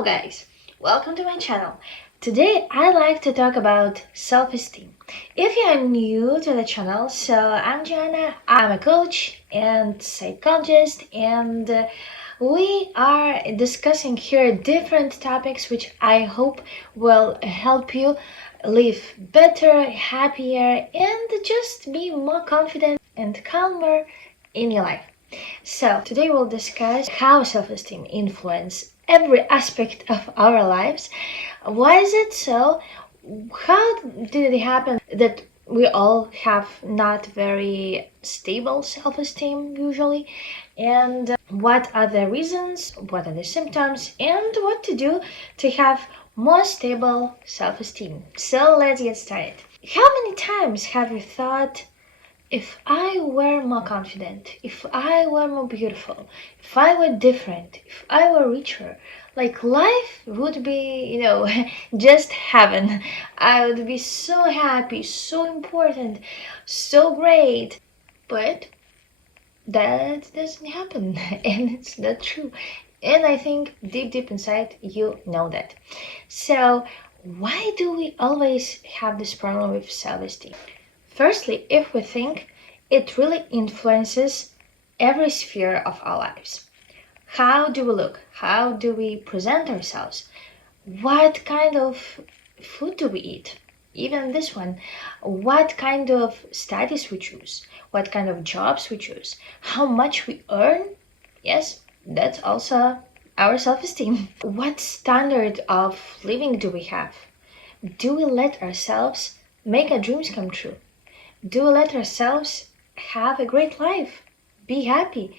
Hello guys, welcome to my channel. Today I'd like to talk about self-esteem. If you are new to the channel, so I'm Joanna, I'm a coach and psychologist, and we are discussing here different topics which I hope will help you live better, happier, and just be more confident and calmer in your life. So today we'll discuss how self-esteem influences every aspect of our lives. Why is it so? How did it happen that we all have not very stable self-esteem usually? And what are the reasons, what are the symptoms, and what to do to have more stable self-esteem? So let's get started. How many times have you thought, if I were more confident, if I were more beautiful, if I were different, if I were richer, like life would be, just heaven. I would be so happy, so important, so great. But that doesn't happen, and it's not true. And I think deep inside you know that. So, why do we always have this problem with self-esteem? Firstly, if we think, it really influences every sphere of our lives. How do we look? How do we present ourselves? What kind of food do we eat? Even this one. What kind of studies we choose? What kind of jobs we choose? How much we earn? Yes, that's also our self-esteem. What standard of living do we have? Do we let ourselves make our dreams come true? Do we let ourselves have a great life? Be happy?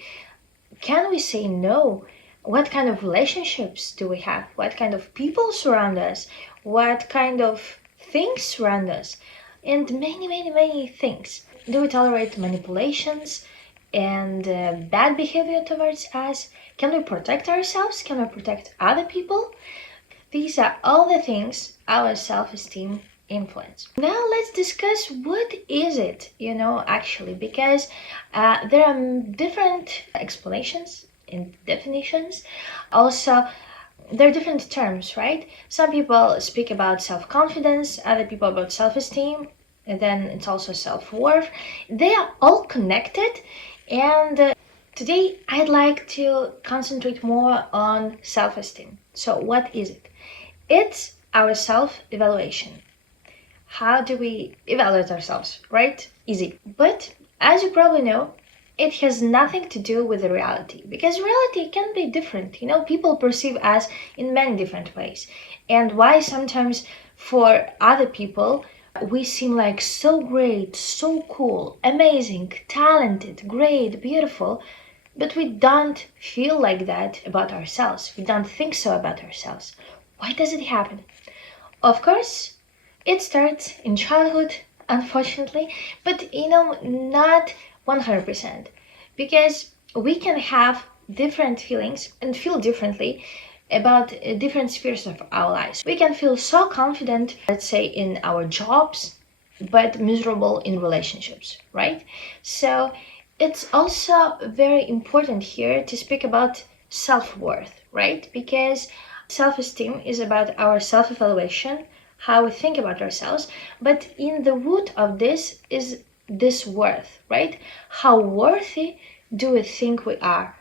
Can we say no? What kind of relationships do we have? What kind of people surround us? What kind of things surround us? And many things. Do we tolerate manipulations and bad behavior towards us? Can we protect ourselves? Can we protect other people? These are all the things our self-esteem influence. Now let's discuss what is it, actually, because there are different explanations and definitions. Also, there are different terms, right? Some people speak about self-confidence, other people about self-esteem, and then it's also self-worth. They are all connected, and today I'd like to concentrate more on self-esteem. So what is it? It's our self-evaluation. How do we evaluate ourselves, right? Easy. But as you probably know, it has nothing to do with the reality, because reality can be different. People perceive us in many different ways. And why sometimes for other people we seem like so great, so cool, amazing, talented, great, beautiful, but we don't feel like that about ourselves. We don't think so about ourselves. Why does it happen? Of course, it starts in childhood, unfortunately, but not 100%, because we can have different feelings and feel differently about different spheres of our lives. We can feel so confident, let's say, in our jobs, but miserable in relationships, right? So it's also very important here to speak about self-worth, right? Because self-esteem is about our self-evaluation, how we think about ourselves, but in the root of this is this worth, right? How worthy do we think we are?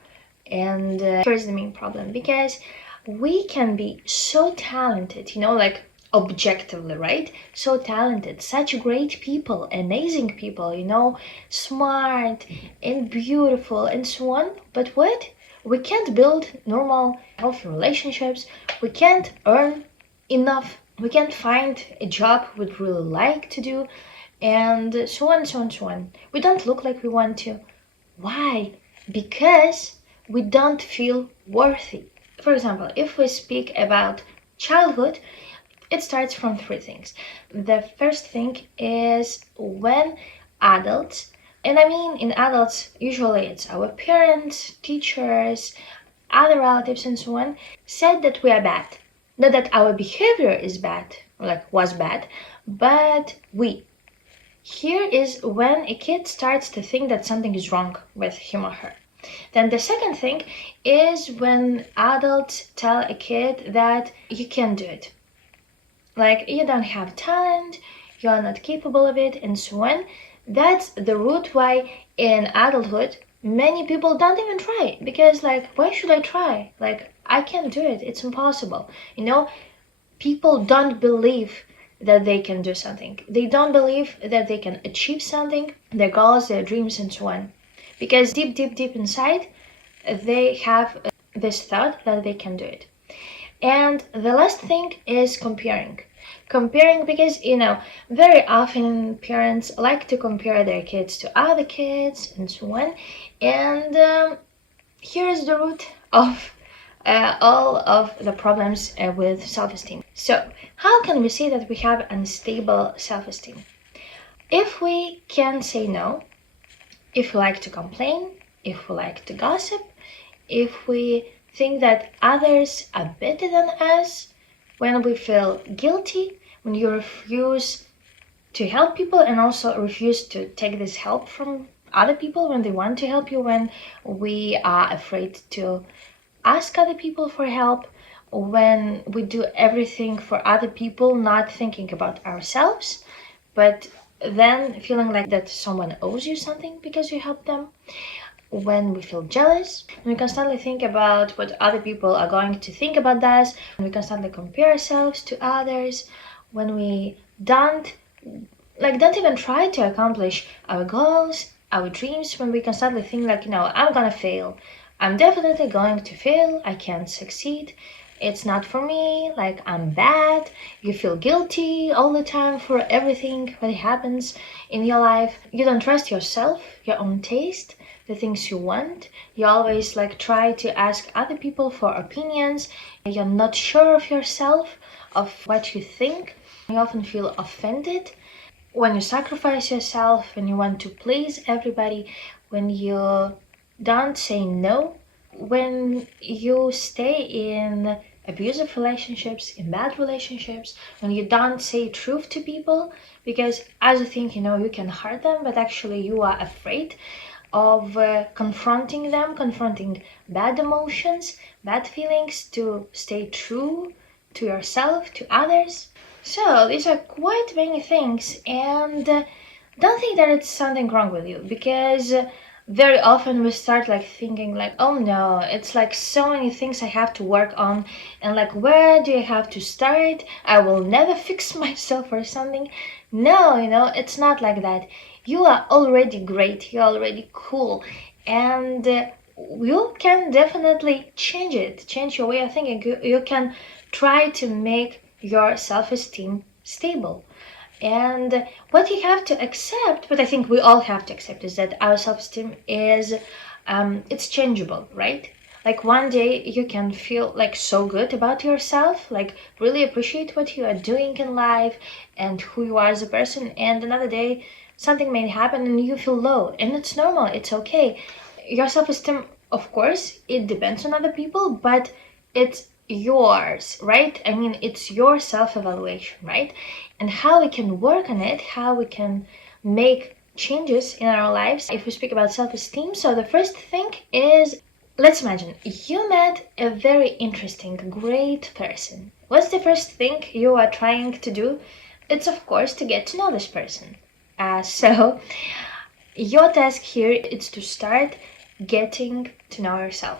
And here's the main problem, because we can be so talented, like objectively, right? So talented, such great people, amazing people, smart and beautiful and so on. But what? We can't build normal, healthy relationships. We can't earn enough. We can't find a job we'd really like to do, and so on, so on, so on. We don't look like we want to. Why? Because we don't feel worthy. For example, if we speak about childhood, it starts from three things. The first thing is when adults, and I mean in adults, usually it's our parents, teachers, other relatives, and so on, said that we are bad. Not that our behavior is bad, or was bad, but we. Here is when a kid starts to think that something is wrong with him or her. Then the second thing is when adults tell a kid that you can't do it. Like, you don't have talent, you are not capable of it, and so on. That's the root why in adulthood many people don't even try, because like, why should I try? Like, I can't do it, it's impossible. People don't believe that they can do something. They don't believe that they can achieve something, their goals, their dreams, and so on. Because deep, deep, deep inside, they have this thought that they can do it. And the last thing is comparing. Comparing because, very often parents like to compare their kids to other kids and so on. And here is the root of all of the problems with self-esteem. So, how can we say that we have unstable self-esteem? If we can say no, if we like to complain, if we like to gossip, if we think that others are better than us, when we feel guilty, when you refuse to help people and also refuse to take this help from other people when they want to help you, when we are afraid to ask other people for help, when we do everything for other people, not thinking about ourselves, but then feeling like that someone owes you something because you helped them, when we feel jealous, when we constantly think about what other people are going to think about us, when we constantly compare ourselves to others, when we don't even try to accomplish our goals, our dreams, when we constantly think like, I'm gonna fail. I'm definitely going to fail. I can't succeed. It's not for me. Like, I'm bad. You feel guilty all the time for everything that happens in your life. You don't trust yourself, your own taste, the things you want. You always try to ask other people for opinions. You're not sure of yourself, of what you think. You often feel offended when you sacrifice yourself, when you want to please everybody, when you don't say no, when you stay in abusive relationships, in bad relationships, when you don't say truth to people, because as you think, you can hurt them, but actually you are afraid of confronting them, confronting bad emotions, bad feelings, to stay true to yourself, to others. So these are quite many things, and don't think that it's something wrong with you, because very often we start thinking oh no, it's so many things I have to work on, and where do I have to start? I will never fix myself or something. No, it's not like that. You are already great, you're already cool, and you can definitely change it, change your way of thinking. You can try to make your self-esteem stable. And what you have to accept, what I think we all have to accept, is that our self-esteem is it's changeable, right? Like one day you can feel so good about yourself, really appreciate what you are doing in life and who you are as a person, and another day something may happen and you feel low, and it's normal, it's okay. Your self-esteem, of course, it depends on other people, but it's yours, right? I mean, it's your self-evaluation, right? And how we can work on it, how we can make changes in our lives. If we speak about self-esteem, so the first thing is, let's imagine you met a very interesting, great person. What's the first thing you are trying to do? It's of course to get to know this person. So your task here is to start getting to know yourself.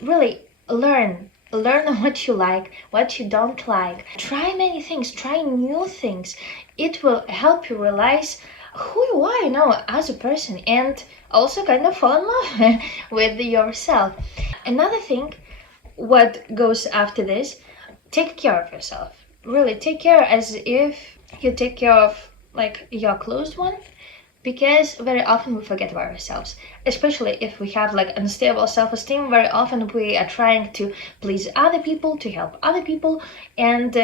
Really learn what you like, what you don't like. Try many things, try new things. It will help you realize who you are, as a person, and also kind of fall in love with yourself. Another thing, what goes after this, take care of yourself. Really take care as if you take care of your closed one, because very often we forget about ourselves, especially if we have unstable self-esteem. Very often we are trying to please other people, to help other people, and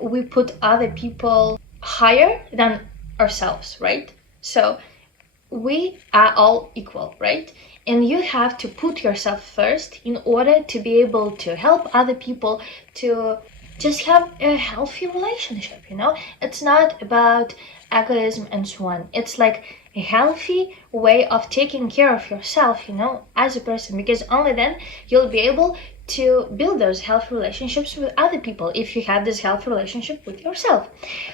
we put other people higher than ourselves, right? So we are all equal, right? And you have to put yourself first in order to be able to help other people, to just have a healthy relationship. It's not about egoism and so on. It's a healthy way of taking care of yourself, as a person, because only then you'll be able to build those healthy relationships with other people if you have this healthy relationship with yourself.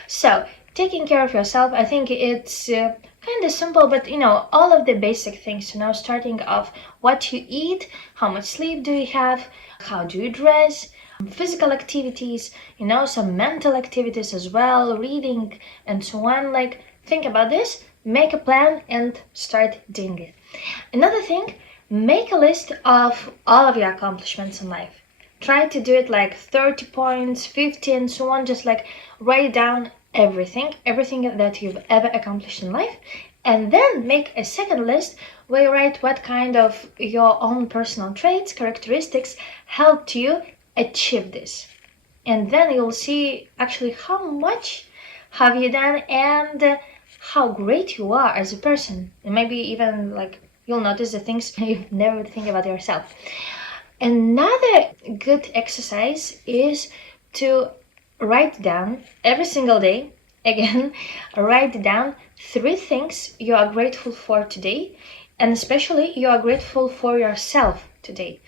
So taking care of yourself, I think it's kind of simple, but all of the basic things, starting off what you eat, how much sleep do you have, how do you dress, physical activities, some mental activities as well, reading and so on. Like, think about this, make a plan and start doing it. Another thing, make a list of all of your accomplishments in life. Try to do it like 30 points, 50 and so on. Just like write down everything that you've ever accomplished in life, and then make a second list where you write what kind of your own personal traits, characteristics helped you achieve this. And then you'll see actually how much have you done and how great you are as a person. And maybe even like you'll notice the things you never think about yourself. Another good exercise is to write down every single day, again, write down 3 things you are grateful for today, and especially you are grateful for yourself today,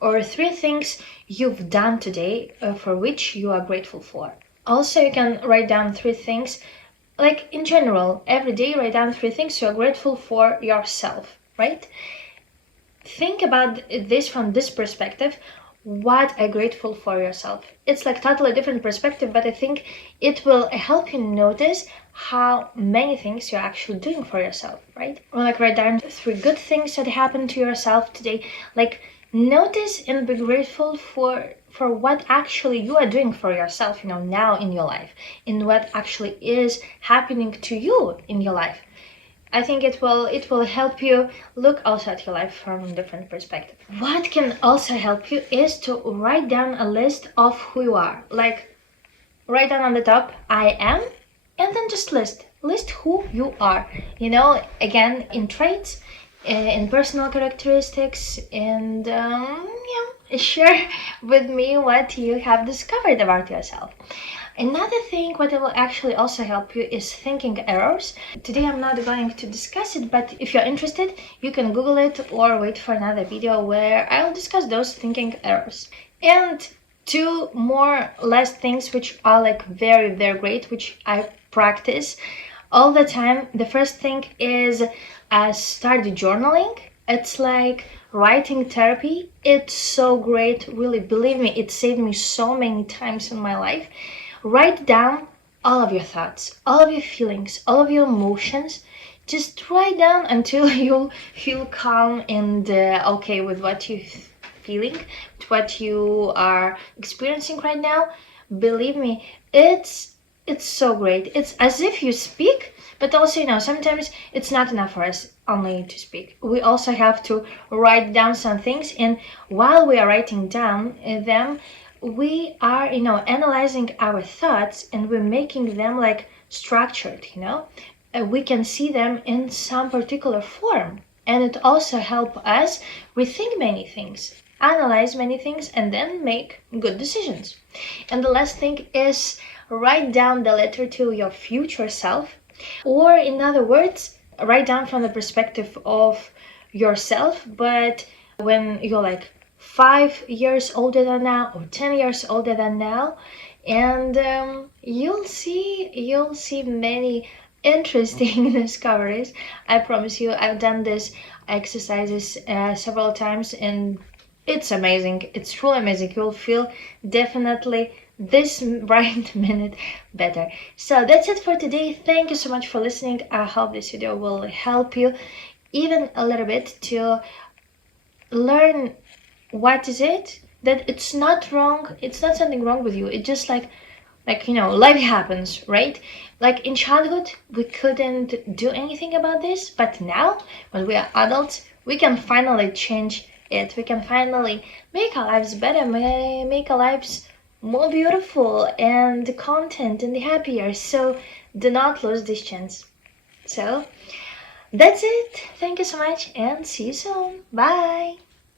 or 3 things you've done today for which you are grateful for. Also, you can write down 3 things, like in general, every day write down 3 things you are grateful for yourself, right? Think about this from this perspective. What are you grateful for yourself? It's like totally different perspective, but I think it will help you notice how many things you're actually doing for yourself, right? Or like write down 3 good things that happened to yourself today. Like, notice and be grateful for what actually you are doing for yourself, now in your life, in what actually is happening to you in your life. I think it will help you look also at your life from a different perspective. What can also help you is to write down a list of who you are. Like, write down on the top, I am, and then just list who you are. Again, in traits, in personal characteristics, and share with me what you have discovered about yourself. Another thing what will actually also help you is thinking errors. Today I'm not going to discuss it, but if you're interested, you can Google it or wait for another video where I'll discuss those thinking errors. And 2 more less things which are like very, very great, which I practice all the time. The first thing is start journaling. It's like writing therapy. It's so great, really, believe me, it saved me so many times in my life. Write down all of your thoughts, all of your feelings, all of your emotions. Just write down until you feel calm and okay with what you're feeling, with what you are experiencing right now. Believe me, it's so great. It's as if you speak, but also, sometimes it's not enough for us only to speak. We also have to write down some things, and while we are writing down them, we are, analyzing our thoughts, and we're making them like structured, we can see them in some particular form, and it also helps us rethink many things, analyze many things, and then make good decisions. And the last thing is write down the letter to your future self, or in other words, write down from the perspective of yourself, but when you're like 5 years older than now or 10 years older than now, and you'll see many interesting discoveries. I promise you, I've done this exercises several times, and it's amazing. It's truly amazing. You'll feel definitely this right minute better. So that's it for today. Thank you so much for listening. I hope this video will help you even a little bit to learn what is it that it's not wrong, it's not something wrong with you. It's just like life happens, right? Like in childhood we couldn't do anything about this, but now when we are adults we can finally change it. We can finally make our lives better, make our lives more beautiful and content and happier. So do not lose this chance. So that's it. Thank you so much and see you soon. Bye.